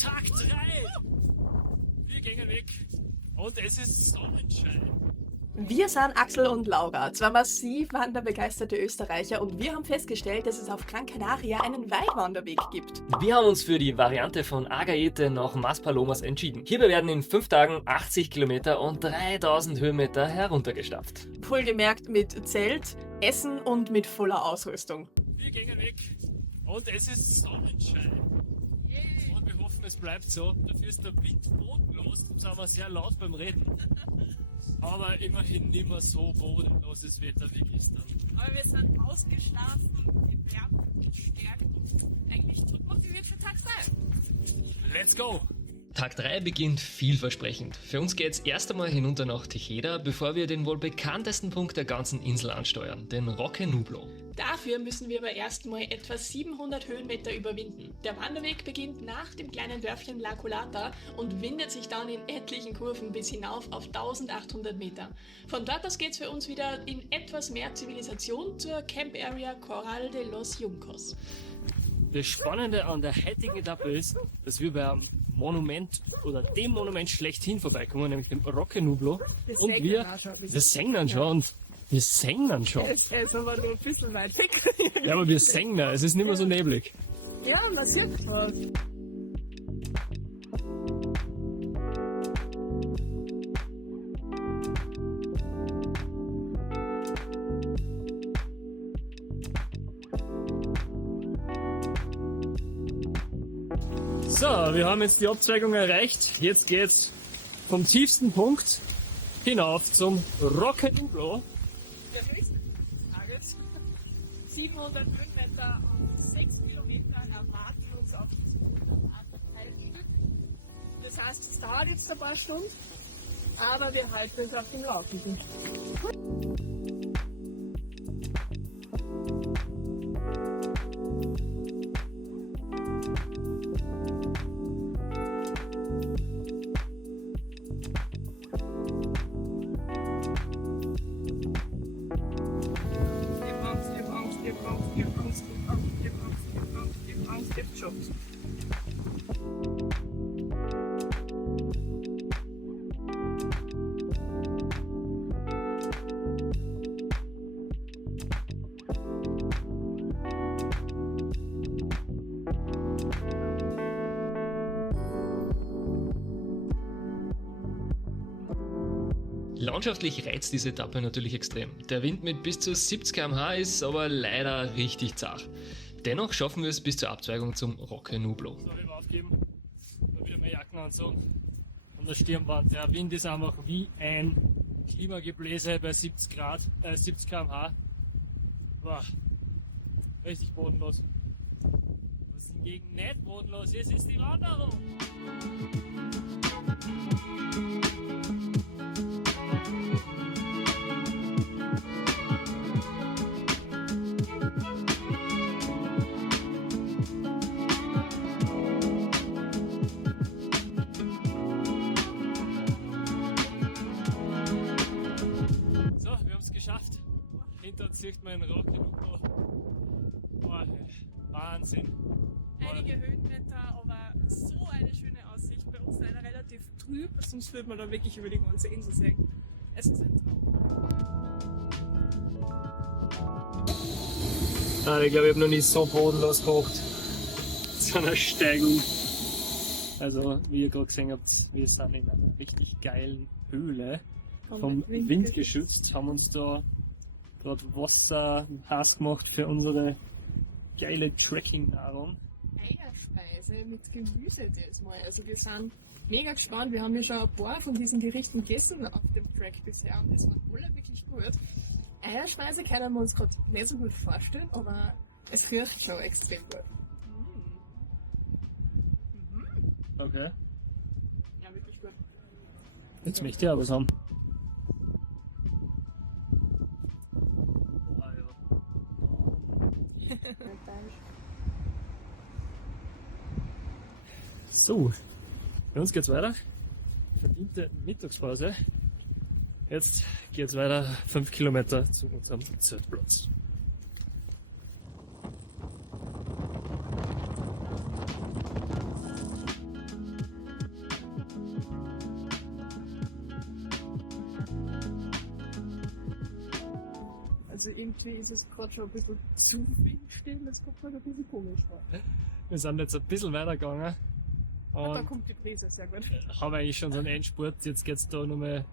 Tag 3. Wir gehen weg und es ist Sonnenschein. Wir sind Axel und Laura, zwei massiv wanderbegeisterte Österreicher, und wir haben festgestellt, dass es auf Gran Canaria einen Weitwanderweg gibt. Wir haben uns für die Variante von Agaete nach Maspalomas entschieden. Hierbei werden in 5 Tagen 80 Kilometer und 3000 Höhenmeter heruntergestafft. Wohlgemerkt mit Zelt, Essen und mit voller Ausrüstung. Wir gehen weg und es ist Sonnenschein. Und wir hoffen, es bleibt so. Dafür ist der Wind bodenlos, darum sind wir sehr laut beim Reden. Aber immerhin nicht mehr so bodenloses Wetter wie gestern. Aber wir sind ausgeschlafen, gewärmt, gestärkt und eigentlich Druck macht, wie wird der Tag sein. Let's go! Tag 3 beginnt vielversprechend. Für uns geht's erst einmal hinunter nach Tejeda, bevor wir den wohl bekanntesten Punkt der ganzen Insel ansteuern, den Roque Nublo. Dafür müssen wir aber erstmal etwa 700 Höhenmeter überwinden. Der Wanderweg beginnt nach dem kleinen Dörfchen La Culata und windet sich dann in etlichen Kurven bis hinauf auf 1800 Meter. Von dort aus geht's für uns wieder in etwas mehr Zivilisation zur Camp Area Corral de los Juncos. Das Spannende an der heutigen Etappe ist, dass wir beim Monument oder dem Monument schlechthin vorbeikommen, nämlich dem Roque Nublo. Und wir singen dann schon und wir singen dann schon. Es ist aber nur ein bisschen weit weg. Ja, aber wir singen, es ist nicht mehr so neblig. Ja, man sieht was. So, wir haben jetzt die Abzweigung erreicht. Jetzt geht's vom tiefsten Punkt hinauf zum Roque Nublo. Der höchste des Tages. 700 Höhenmeter und 6 Kilometer erwarten uns auf diesem wunderbaren Teilstück. Das heißt, es dauert jetzt ein paar Stunden, aber wir halten uns auf dem Laufenden. Landschaftlich reizt diese Etappe natürlich extrem. Der Wind mit bis zu 70 km/h ist aber leider richtig zart. Dennoch schaffen wir es bis zur Abzweigung zum Roque Nublo. So, wir aufgeben, mal wieder meine Jacken anzogen und der Stirnband. Der Wind ist einfach wie ein Klimagebläse bei 70 km/h. Boah, richtig bodenlos. Was hingegen nicht bodenlos ist, ist die Wanderung. Hinter uns sieht man den Roque Nublo. Boah, Wahnsinn. Einige Höhenmeter, aber so eine schöne Aussicht. Bei uns leider relativ trüb, sonst würde man da wirklich über die ganze Insel sehen. Es ist ein Traum. Ich glaube, ich habe noch nie so bodenlos gekocht. So einer Steigung. Also, wie ihr gerade gesehen habt, wir sind in einer richtig geilen Höhle. Vom Wind geschützt, haben uns da gerade Wasser heiß gemacht für unsere geile Trekking-Nahrung. Eierspeise mit Gemüse diesmal. Also wir sind mega gespannt. Wir haben ja schon ein paar von diesen Gerichten gegessen auf dem Trek bisher und es waren alle wirklich gut. Eierspeise können wir uns gerade nicht so gut vorstellen, aber es riecht schon extrem gut. Okay. Ja, wirklich gut. Jetzt möchte ich auch was haben. So, bei uns geht's weiter. Verdiente Mittagspause. Jetzt geht's weiter 5 Kilometer zu unserem Zeltplatz. Also irgendwie ist es gerade schon ein bisschen zu windstill, das kommt mir ein bisschen komisch vor. Wir sind jetzt ein bisschen weitergegangen. Ah, da Und kommt die Brise, sehr gut. haben eigentlich schon so einen Endspurt. Jetzt geht's da nochmal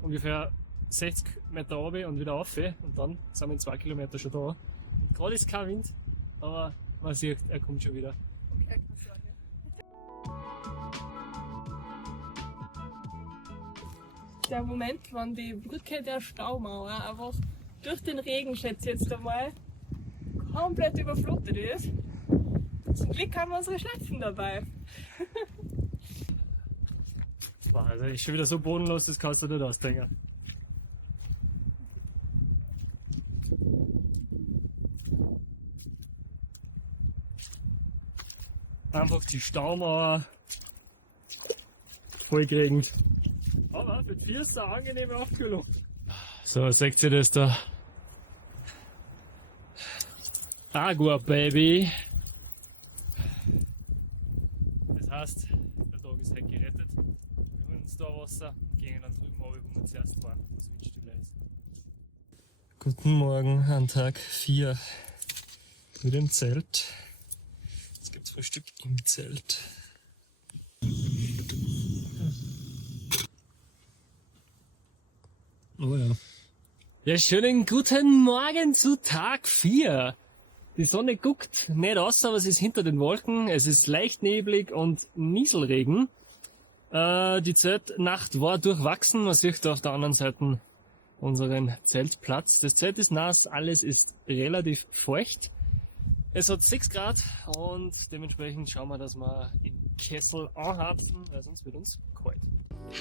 ungefähr 60 Meter runter und wieder rauf. Und dann sind wir in 2 Kilometer schon da. Und gerade ist kein Wind, aber man sieht, er kommt schon wieder. Okay, keine Sorge. Der Moment, wenn die Brücke der Staumauer einfach durch den Regen, schätze ich jetzt einmal, komplett überflutet ist. Zum Glück haben wir unsere Schläpfen dabei. Boah, also ist schon wieder so bodenlos, das kannst du nicht ausdenken. Einfach die Staumauer vollkriegend. Aber mit viel ist eine angenehme Abkühlung. So, seht ihr das da? Agua, Baby. Das heißt, der Tag ist halt gerettet. Wir holen uns da Wasser, gehen dann drüben runter, wo wir zuerst waren, wo es windstiller ist. Guten Morgen an Tag 4 mit dem Zelt. Jetzt gibt's Frühstück im Zelt. Oh ja. Ja, schönen guten Morgen zu Tag 4. Die Sonne guckt nicht aus, aber sie ist hinter den Wolken. Es ist leicht neblig und Nieselregen. Die Zeltnacht war durchwachsen. Man sieht auf der anderen Seite unseren Zeltplatz. Das Zelt ist nass, alles ist relativ feucht. Es hat 6 Grad und dementsprechend schauen wir, dass wir im Kessel anheizen, weil sonst wird uns kalt.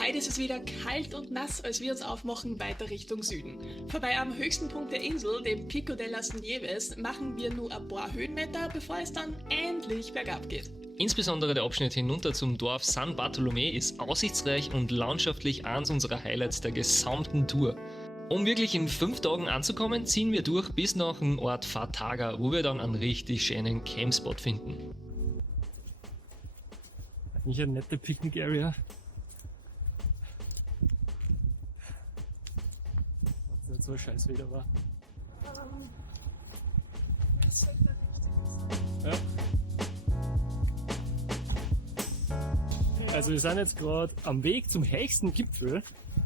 Heute ist es wieder kalt und nass, als wir uns aufmachen weiter Richtung Süden. Vorbei am höchsten Punkt der Insel, dem Pico de las Nieves, machen wir nur ein paar Höhenmeter, bevor es dann endlich bergab geht. Insbesondere der Abschnitt hinunter zum Dorf San Bartolomé ist aussichtsreich und landschaftlich eins unserer Highlights der gesamten Tour. Um wirklich in 5 Tagen anzukommen, ziehen wir durch bis nach dem Ort Fataga, wo wir dann einen richtig schönen Campspot finden. Eigentlich eine nette Picknick-Area. Wenn es nicht so scheiß Wetter war. Ja. Also wir sind jetzt gerade am Weg zum höchsten Gipfel.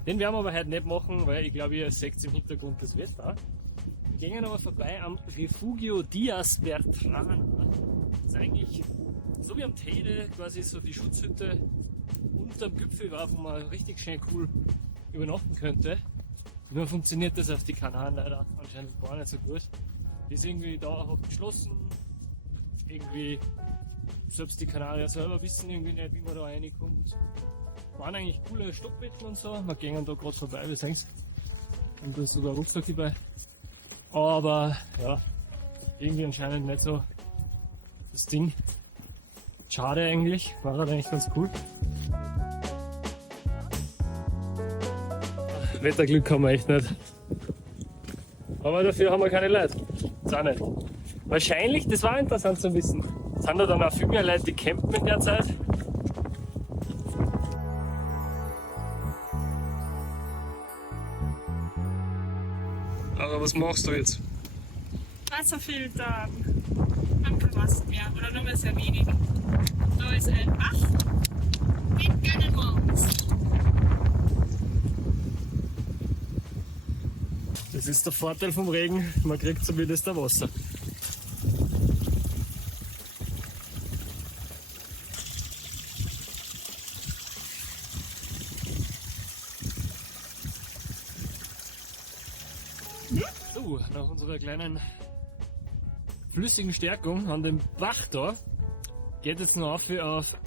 Den werden wir aber heute nicht machen, weil ich glaube, ihr seht im Hintergrund das Wetter. Wir gehen aber vorbei am Refugio Dias Bertrana. Das ist eigentlich so wie am Teide, quasi so die Schutzhütte unterm Gipfel war, wo man richtig schön cool übernachten könnte. Nur funktioniert das auf die Kanaren leider anscheinend gar nicht so gut. Die ist irgendwie dauerhaft geschlossen. Irgendwie, selbst die Kanarier selber wissen irgendwie nicht, wie man da reinkommt. Waren eigentlich coole Stockbetten und so. Wir gehen da gerade vorbei, wir sehen's. Und da ist sogar ein Rucksack dabei. Aber ja, irgendwie anscheinend nicht so das Ding. Schade eigentlich, war halt eigentlich ganz cool. Wetterglück haben wir echt nicht. Aber dafür haben wir keine Leute. Das auch nicht. Wahrscheinlich, das war interessant zu wissen, sind da dann auch viel mehr Leute, die campen in der Zeit. Aber was machst du jetzt? Wasserfilter am Kasten mehr oder nur mehr sehr wenig. Da ist ein Bach mit einem Maus. Das ist der Vorteil vom Regen, man kriegt zumindest ein Wasser. So, nach unserer kleinen flüssigen Stärkung an dem Bach da geht es nur auf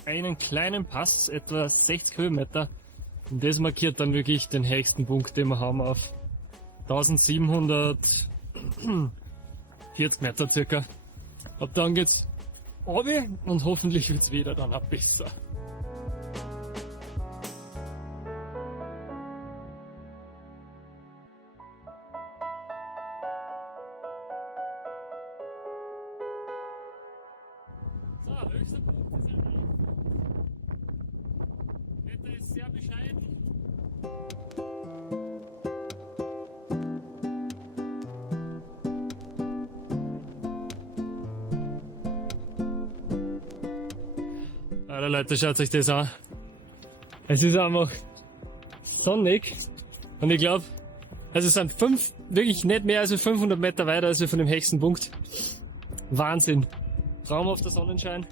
einen kleinen Pass, etwa 60 Höhenmeter. Und das markiert dann wirklich den höchsten Punkt, den wir haben auf 1740 Meter circa. Ab dann geht's runter und hoffentlich wird's wieder dann auch besser. So, höchster Punkt ist erreicht. Wetter ist sehr bescheiden. Alter Leute, schaut euch das an. Es ist einfach sonnig und ich glaube, also es sind wirklich nicht mehr als 500 Meter weiter als von dem höchsten Punkt. Wahnsinn. Traumhafter Sonnenschein.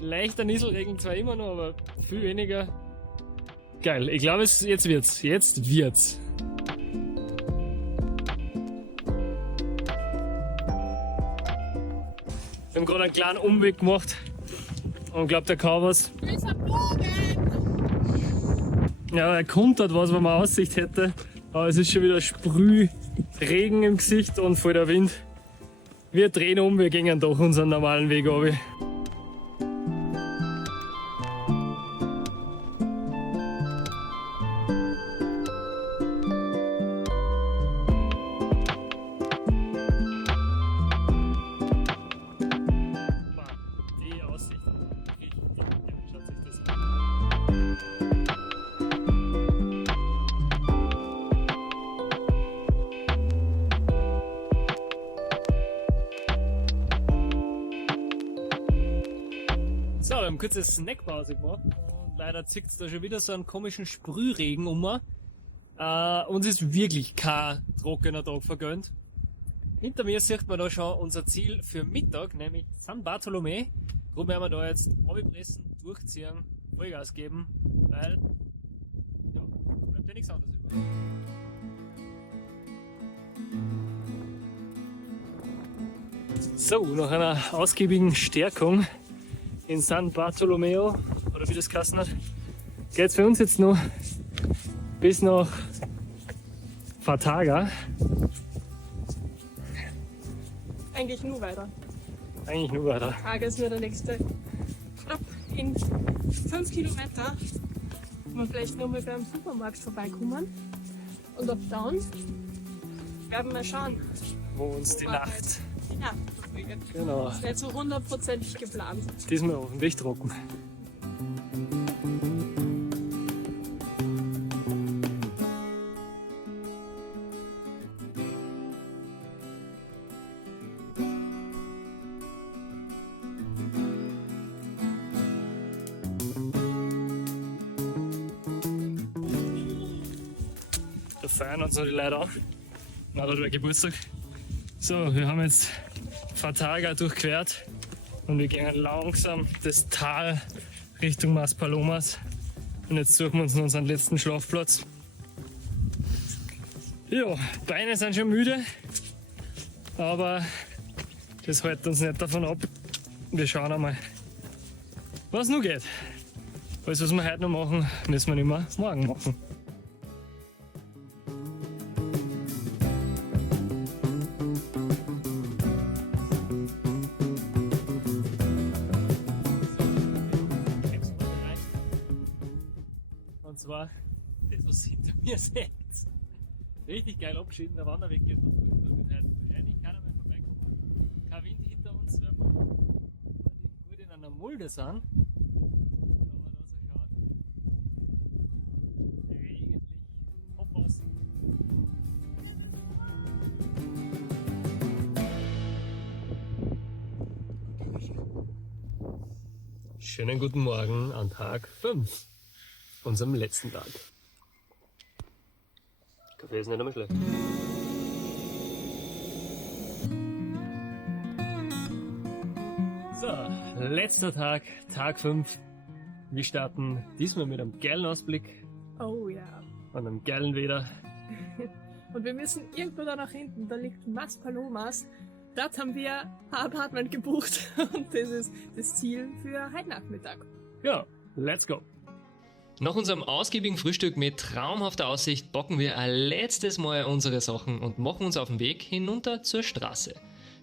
Leichter Nieselregen zwar immer noch, aber viel weniger. Geil, ich glaube jetzt wird's. Jetzt wird's. Wir haben gerade einen kleinen Umweg gemacht und ich glaube, der kann was. Ja, er kontert was, wenn man Aussicht hätte. Aber es ist schon wieder Sprühregen im Gesicht und voll der Wind. Wir drehen um, wir gehen doch unseren normalen Weg runter. Die Aussicht, richtig geil, schaut sich das an. So, wir haben kurz eine Snackpause gemacht und leider zieht es da schon wieder so einen komischen Sprühregen um. Uns ist wirklich kein trockener Tag vergönnt. Hinter mir sieht man da schon unser Ziel für Mittag, nämlich San Bartolomé. Darum werden wir da jetzt abpressen, durchziehen, Vollgas geben, weil ja, bleibt ja nichts anderes über. So, nach einer ausgiebigen Stärkung in San Bartolomeo, oder wie das geheißen hat, geht es für uns jetzt noch bis nach Fataga. Eigentlich nur weiter. Eigentlich nur weiter. Tage ist nur der nächste. Ich glaube, in 5 Kilometer können wir vielleicht noch mal beim Supermarkt vorbeikommen. Und ab dann werden wir schauen. Wo uns die Nacht. Die Nacht verbringen. Genau. Das ist nicht so 100% geplant. Diesmal hoffentlich trocken. Da feiern uns noch die Leute an. Na, da war Geburtstag. So, wir haben jetzt Fataga durchquert und wir gehen langsam das Tal Richtung Maspalomas. Und jetzt suchen wir uns noch unseren letzten Schlafplatz. Ja, Beine sind schon müde, aber das hält uns nicht davon ab. Wir schauen einmal, was noch geht. Alles, was wir heute noch machen, müssen wir nicht mehr morgen machen. Und zwar das, was hinter mir seht. Richtig geil abgeschieden, der Wanderweg geht noch drüben, da wird heute wahrscheinlich keiner mehr vorbeikommen. Kein Wind hinter uns, weil wir relativ gut in einer Mulde sind. Aber da so schaut, eigentlich hopp aus. Schönen guten Morgen an Tag 5. Unserem letzten Tag. Kaffee ist nicht einmal schlecht. So, letzter Tag, Tag 5. Wir starten diesmal mit einem geilen Ausblick Oh ja. und einem geilen Wetter. Und wir müssen irgendwo da nach hinten, da liegt Maspalomas. Dort haben wir ein Apartment gebucht und das ist das Ziel für heute Nachmittag. Ja, let's go. Nach unserem ausgiebigen Frühstück mit traumhafter Aussicht bocken wir ein letztes Mal unsere Sachen und machen uns auf den Weg hinunter zur Straße.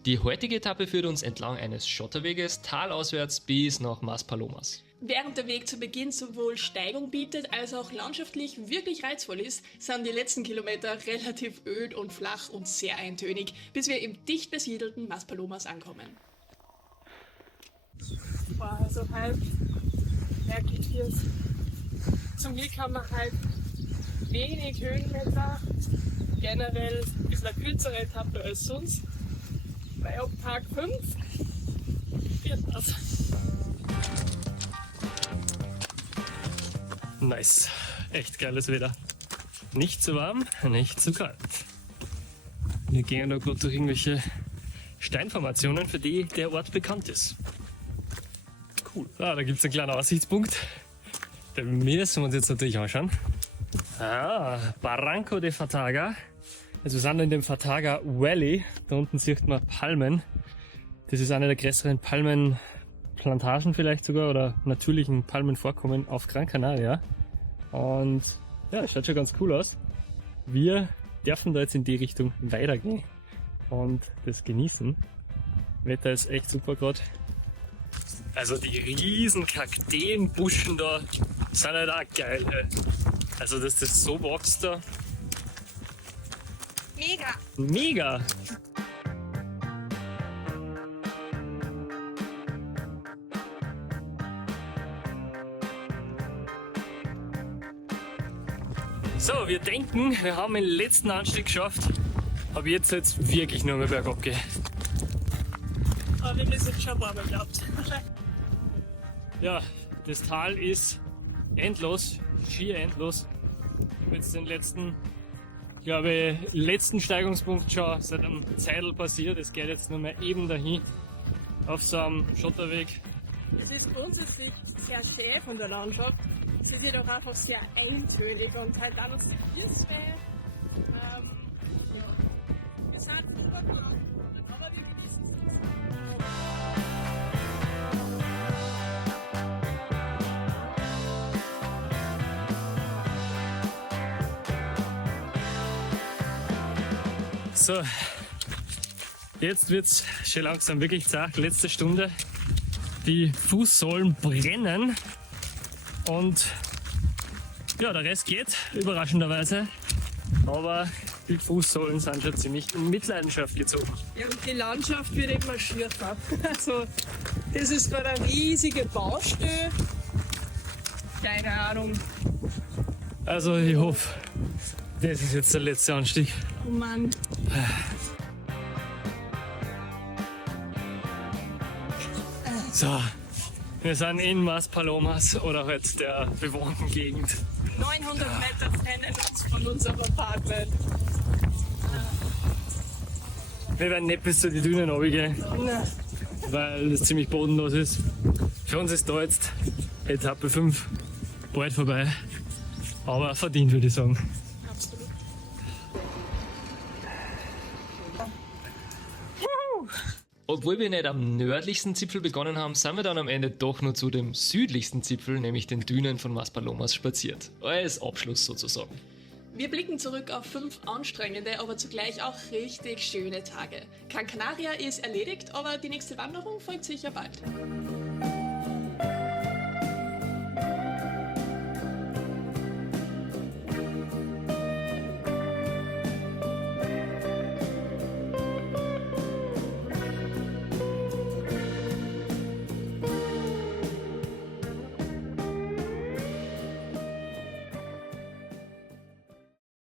Die heutige Etappe führt uns entlang eines Schotterweges talauswärts bis nach Maspalomas. Während der Weg zu Beginn sowohl Steigung bietet, als auch landschaftlich wirklich reizvoll ist, sind die letzten Kilometer relativ öd und flach und sehr eintönig, bis wir im dicht besiedelten Maspalomas ankommen. Boah, also halt merke ich es. Zum Glück haben wir halt wenig Höhenmeter. Generell ist eine kürzere Etappe als sonst. Weil ab Tag 5 wird das. Nice. Echt geiles Wetter. Nicht zu warm, nicht zu kalt. Wir gehen da gerade durch irgendwelche Steinformationen, für die der Ort bekannt ist. Cool. Ah, da gibt es einen kleinen Aussichtspunkt. Den müssen wir uns jetzt natürlich anschauen. Barranco de Fataga. Also wir sind in dem Fataga Valley. Da unten sieht man Palmen. Das ist eine der größeren Palmenplantagen vielleicht sogar oder natürlichen Palmenvorkommen auf Gran Canaria. Und ja, das schaut schon ganz cool aus. Wir dürfen da jetzt in die Richtung weitergehen und das genießen. Wetter ist echt super gerade. Also die riesen Kakteenbuschen da sind halt auch geil. Also dass das so wächst da. Mega! Mega! So, wir denken, wir haben den letzten Anstieg geschafft, aber jetzt wirklich nur mehr bergab gehen. Aber wir müssen jetzt schon ein paar Mal glaubt. Ja, das Tal ist endlos, schier endlos. Ich habe jetzt den letzten Steigungspunkt schon seit einem Zeitl passiert. Es geht jetzt nur mehr eben dahin auf so einem Schotterweg. Es ist grundsätzlich sehr schön von der Landschaft. Es ist jedoch einfach sehr eintönig und halt auch noch so Hirschweh. Wir sind super brav, aber wir genießen es. So, jetzt wird's schon langsam wirklich Zeit, letzte Stunde. Die Fußsohlen brennen und ja, der Rest geht, überraschenderweise. Aber die Fußsohlen sind schon ziemlich in Mitleidenschaft gezogen. Ja, und die Landschaft wird immer schärfer. Also, das ist gerade eine riesige Baustelle. Keine Ahnung. Also ich hoffe, das ist jetzt der letzte Anstieg. Oh Mann. So, wir sind in Maspalomas oder halt der bewohnten Gegend. 900 Meter trennen uns von unserem Apartment. Wir werden nicht bis zu den Dünen runtergehen, Na, weil es ziemlich bodenlos ist. Für uns ist da jetzt Etappe 5 bald vorbei, aber verdient, würde ich sagen. absolut. Obwohl wir nicht am nördlichsten Zipfel begonnen haben, sind wir dann am Ende doch nur zu dem südlichsten Zipfel, nämlich den Dünen von Maspalomas, spaziert. Als Abschluss sozusagen. Wir blicken zurück auf 5 anstrengende, aber zugleich auch richtig schöne Tage. Gran Canaria ist erledigt, aber die nächste Wanderung folgt sicher bald.